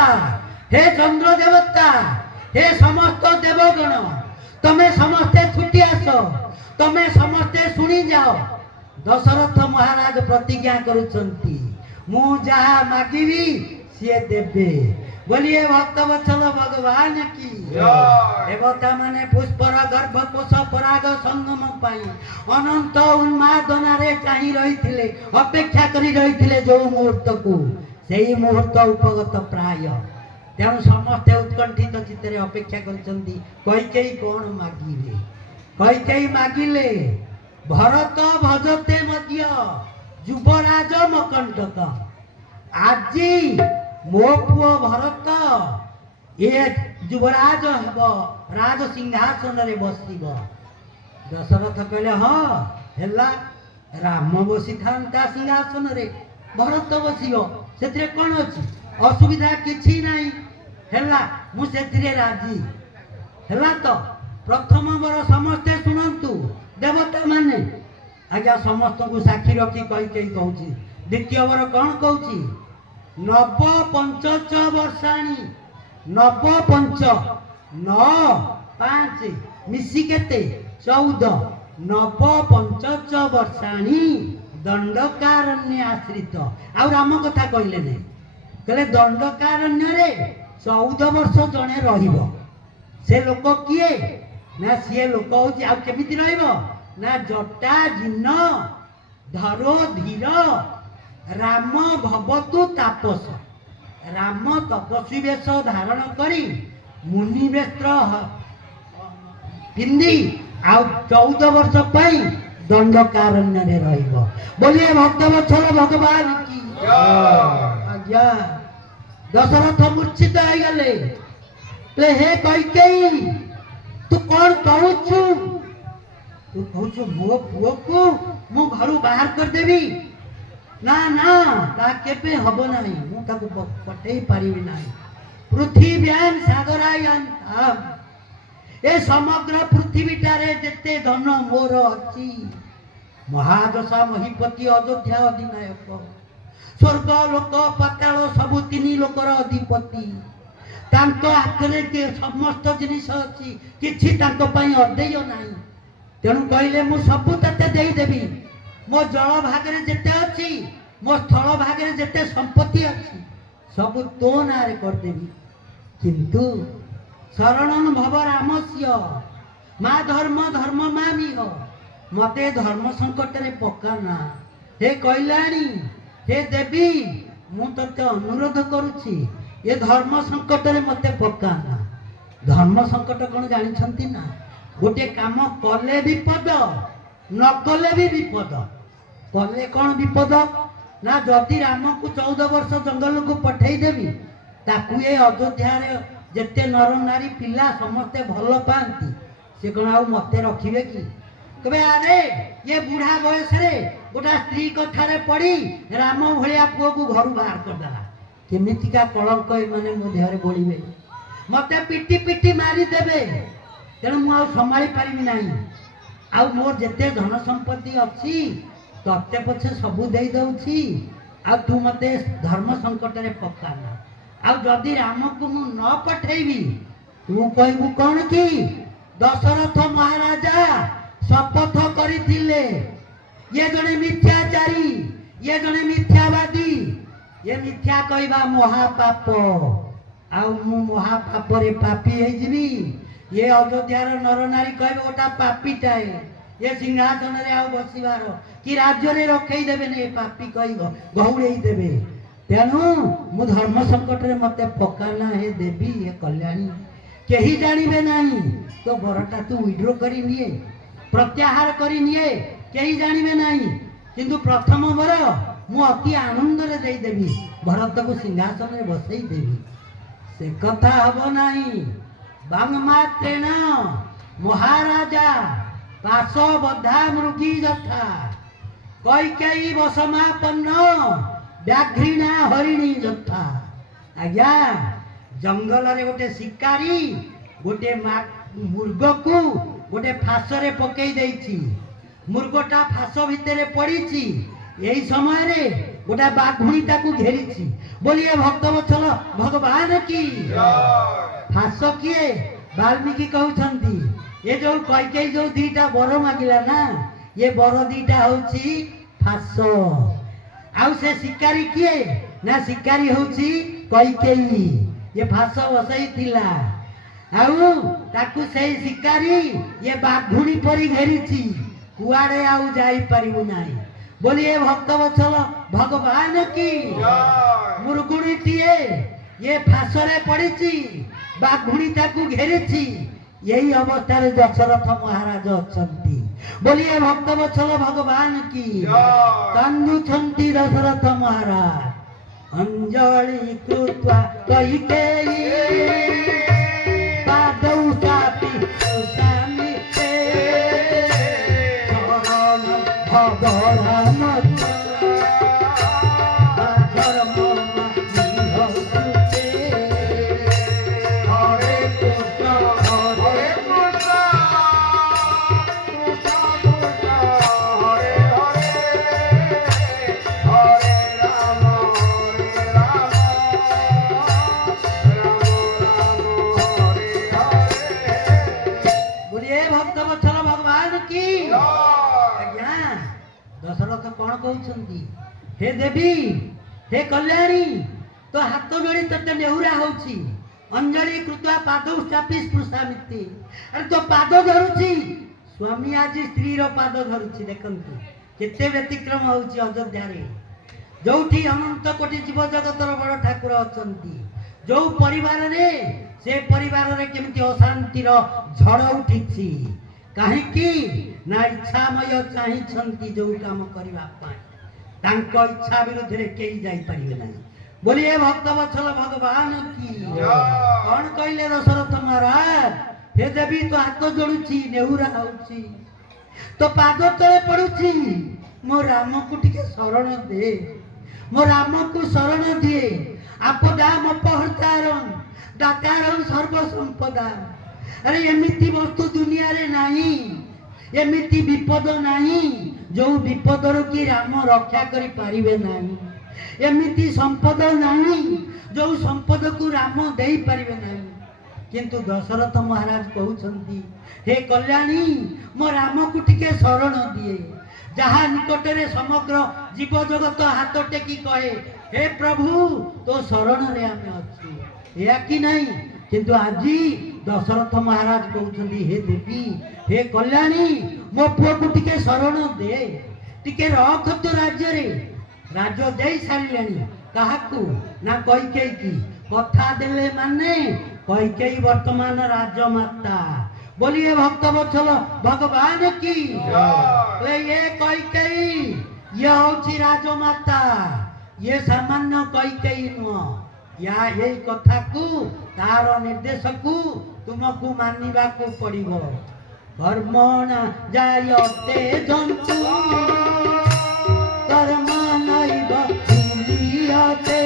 देवता हे चंद्र देवता हे समस्त देवगण तमे समस्ते छुट्टी आस तमे समस्ते शुणी जाओ दशरथ महाराज प्रतिज्ञा करुछंती मु जहा मागिबी सी देवे बोलिए भक्तवत्सल भगवान की देवता माने पुष्पर गर्भ कोश पराग संगम पाई अनंत उन्मादना रे चाहि रहिथिले अपेक्षा करी रहिथिले जो मुहूर्त को सेही मुहूर्त उपगत प्राय तेणु समस्ते उत्कंठित चित्तरे अपेक्षा करछंती कैकेयी कोन मागिले कैकेयी मागिले भरत भजते मध्य युवराज मकंटक आजी मो पुओ भरत ये युवराज हब राज सिंहासन रे बसिब दशरथ कहले हाँ हेला राम बसी था सिंहासन रे भरत बसिब से कौन अच्छी असुविधा किछि नहीं हेला मु से राजी हेला तो प्रथम बर समस्ते शुणु देवता माने आज्ञा समस्त को साक्षी रखी कही कहूँ द्वितीय बर कौन कहूँ नव पंच वर्षाणी नव पंच नौ पांच मिसी केते 14 नव पंच वर्षाणी दंडकारण्य आश्रित आ राम कथा कहले नहीं कहले दंडकारण्य रे 14 वर्ष जने रहिबो से लोक किए ना सी लोक होची आ केमिति रहिबो ना जटा जिन्न धरो धीर राम भवतु तापस राम तपस्वी वेश धारण करी मुनि वस्त्र पिंदी आ 14 वर्ष पाई दंडकारण्य रे रहिबो बोलिए भक्तवत्सल भगवान की आज्ञा दशरथ मूर्छित हो गले हे कैकेयी तू कौन कहू तू कहू मो पुओ को मु घर बाहर कर देवी ना ना ता केपे हबो नाही मु ताको पठेई पारिबी नाही पृथ्वीयान सागरायान ए समग्र पृथ्वीटारे जेते धन मोर अछि महादशा महिपति अयोध्या अधिनायक स्वर्ग लोक पाताल सबु तीन लोकर अधिपति तांको आखरे के समस्त जिनिस अछि किछि तांको पई अदेय नाही तेणु कहले मु सबु तते देई देबी मो जल भागरे जेते अछि मो स्थल भागरे जेते संपत्ति अछि सबु तो नारे कर देबी किंतु शरणं भव रामस्य मा धर्म धर्म मामिह मते धर्म संकट रे पकाना हे कइलाणी हे देवी मु तते अनुरोध करूची ये धर्म संकट रे मते पकाना धर्म संकट कोन जानि छंती ना गोटे काम कले विपद न कले भी विपद कले कौन विपद ना जदि राम को 14 वर्ष जंगल को पठेई देवी ताकू ये अयोध्या रे जेते नर नारी पिला समस्ते भल पाती से कौन आ मते रखिबे कि कबे अरे ये बुढ़ा बयस रे गोटा स्त्री कथारे पड़ी राम भलिया पुओ को घर बाहर कर देला केमितिका कलंक माने मो देहरे बोलिबे मते पिटी पिटी मारी देबे तेणु मु संभाली पारिबी नाही आ मोर जेते धन संपत्ति अच्छी तते पछे सबू दे दउछि आ तू मते धर्म संकट रे पकाना आ जदि राम को मु न पठेबी तू कहबू कौन की दशरथ महाराजा शपथ करिथिले ये जने मिथ्याचारी ये जने मिथ्यावादी ये मिथ्या कहबा महापाप आ मु महापाप रे पापी हे जिबी ये अयोध्यार नर नारी कहबे ओटा पापीटाए ये सिंहासन रे आ बसिबार कि राज्य रे रखई देबे ने पापी कहि गौड़ेई देबे तेणु मु धर्म संकट रे मते पकाना हे देवी हे कल्याणी केही जानिबे नाही तो बरटा तू विड्रो करी निए प्रत्याहार करी निए केही जानिबे नाही किंतु प्रथम बर मु अति आनंद रे देई देबी भरत को सिंहासन रे बसई देबी से कथा हबो नाही बांग मात्रेण महाराजा पाशबद्धा मृगी यथा कैकेयी वसमापन्न व्याघ्रिणा हरिणी यथा आज्ञा जंगल रे गोटे शिकारी गोटे मुर्ग को गोटे फास रे पकई देइछि मुर्गटा फास भितरे पड़ीछि एही समय रे গোটা বাঘুণী তাକୁ ঘেরিছি। বলিয়ে ভক্তবৎসল ভগবান কি ফাঁস কিଏ ବାଲ୍ମୀକି କହୁଛନ୍ତି ଏ ଯୋଉ କୈକେୟୀ ଯୋଉ ଦିଟା ବର ମାଗିଲା ନା ଏ ବର ଦିଟା ହଉଛି ଫାସ। ଆଉ ସେ ଶିକାରୀ କିଏ ନା ଶିକାରୀ ହଉଛି କୈକେୟୀ। ଏ ଫାସ ବସେଇଥିଲା ଆଉ ତାକୁ ସେଇ ଶିକାରୀ ଏ ବାଘୁଣୀ ପରି ଘେରିଛି କୁଆଡେ ଆଉ ଯାଇପାରିବୁ ନାହିଁ। बोलिए भक्तवत्सल भगवान की मुर्गुणीटीए ये फासरे पड़ी बाघुणी ताकू घेरी यही अवस्था दशरथ महाराज अच्छी। बोलिए भक्तवत्सल भगवान की कांदुछंती दशरथ महाराज अंजलि कृत्वा कैकेयी पादौ चापि सुसामिते शरण भगवान दशरथ कौन कहते हे देवी हे कल्याणी तो हाथ जोड़ी ते नेहुरा होची अंजलि कृत्वा पादौ चापि स्पृशामिति। अरे तो पाद धरुची स्वामी आज स्त्री रो पाद धरुची। देखंतु केते व्यतिक्रम होची अयोध्या रे जोठी अनंत कोटि जीव जगतर बड़ ठाकुर अछंती जो परिवार रे से परिवार रे केमिति अशांति रो झड़ उठिछि काहेकि ना इच्छामय चाहिछंती जो काम करबा पाए तांको इच्छा विरुद्ध रे केई जाई परिबे नाही। बोलिए भक्तवत्सल भगवान की कौन कहले दशरथ महाराज हे देवी तो हाथ जोड़ुची नेहुरा होची तो पाद तले पड़ुची मो राम को टिके शरण दे मो राम को शरण दे आपदाम अपहर्तारं दातारं सर्व संपदा। अरे एमिति वस्तु दुनिया रे नहीं एमिति विपद नहीं जो विपदर की राम रक्षा करि पारिबे नहीं एमिति संपद नहीं जो संपद को राम देई पारिबे नहीं। किंतु दशरथ महाराज कहउछंती हे कल्याणी मो राम को टिके शरण दिए जहा निकट रे समग्र जीव जगत हाथ टेकी कहे हे प्रभु तो शरण रे आमे अछि या कि नहीं। किंतु आजी दशरथ महाराज कहउछंती हे देवी हे कल्याणी मो पुओ को टिके शरण दे टिके रख तो राज्य रे राज्य दे सारिलेनी काहाकू ना कैकेयी की कथा देले माने कैकेयी वर्तमान राजमाता। बोलिए भक्तवत्सल भगवान की ये कैकेयी ये होची राजमाता ये सामान्य कैकेयी नुह या यही कथा को तार निर्देश को तुमको मानिबा को पड़िबो। कर्मणा जायते जन्तु कर्म नैव विलीयते